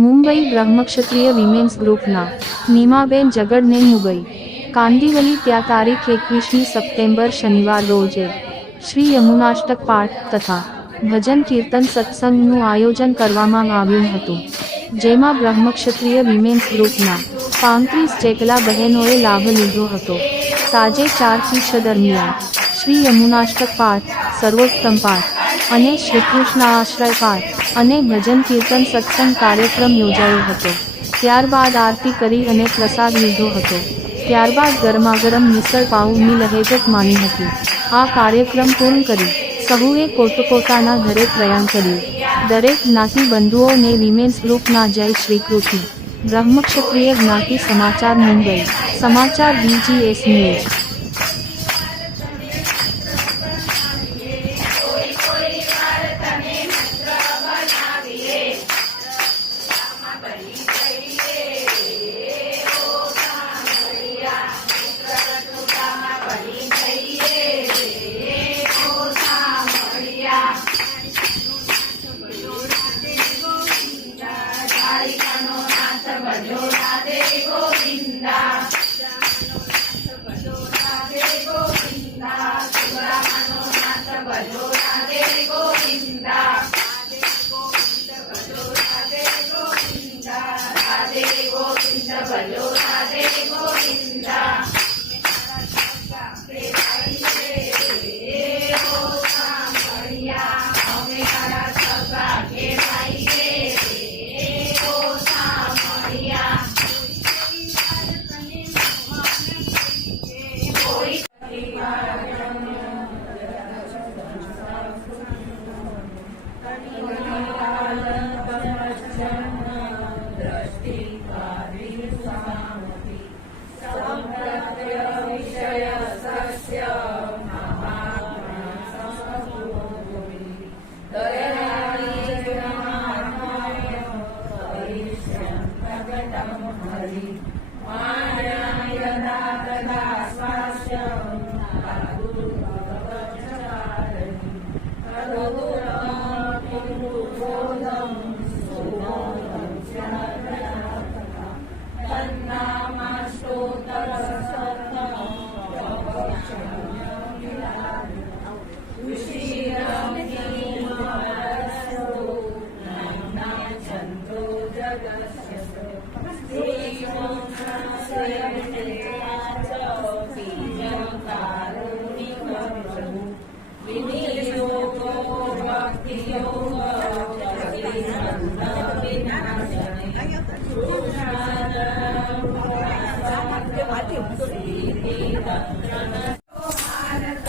Mumbai Brahmakshatriya women's ગ્રુપના નીમાબેન જગડને મુંબઈ. કાંદીવલી ત્યાં તારીખ એકવીસમી સપ્ટેમ્બર શનિવાર રોજે શ્રી યમુનાષ્ટક પાઠ તથા ભજન કીર્તન સત્સંગનું આયોજન કરવામાં આવ્યું હતું. જેમાં બ્રહ્મક્ષત્રિય વિમેન્સ ગ્રુપના પાંત્રીસ જેટલા બહેનોએ લાભ લીધો હતો. સાંજે ચારથી છ દરમિયાન શ્રી યમુનાષ્ટક પાઠ, સર્વોત્તમ પાઠ અને શ્રીકૃષ્ણ આશ્રય પાઠ અને ભજન કીર્તન સત્સંગ કાર્યક્રમ યોજાયો હતો. ત્યારબાદ આરતી કરી અને પ્રસાદ લીધો હતો. ત્યારબાદ ગરમાગરમ મિસળ પાઉની લહેજત માની હતી. આ કાર્યક્રમ પૂર્ણ કરી સહુએ પોતપોતાના ઘરે પ્રયાણ કર્યું. દરેક જ્ઞાતિ બંધુઓને વિમેન્સ ગ્રુપના જય શ્રી કૃષ્ણ બ્રહ્મક્ષત્રિય જ્ઞાતિ સમાચાર મુંબઈ. સમાચાર બીજીએસ ન્યૂઝ Yeah.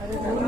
哎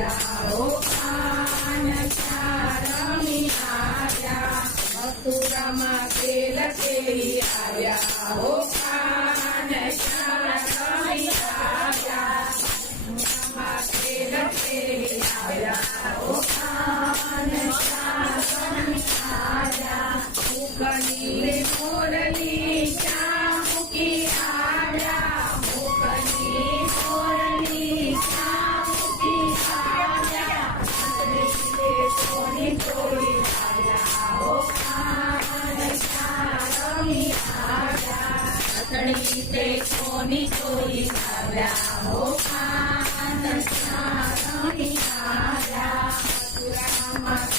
આવ્યો આનંદ રમીયા મથુરામાં તેલ કેરી આવ્યા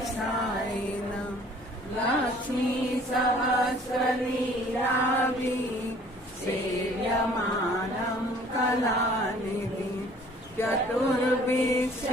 शायेन ली सहसली रावि सेव्यमानं कलानिधि। चतुर्विश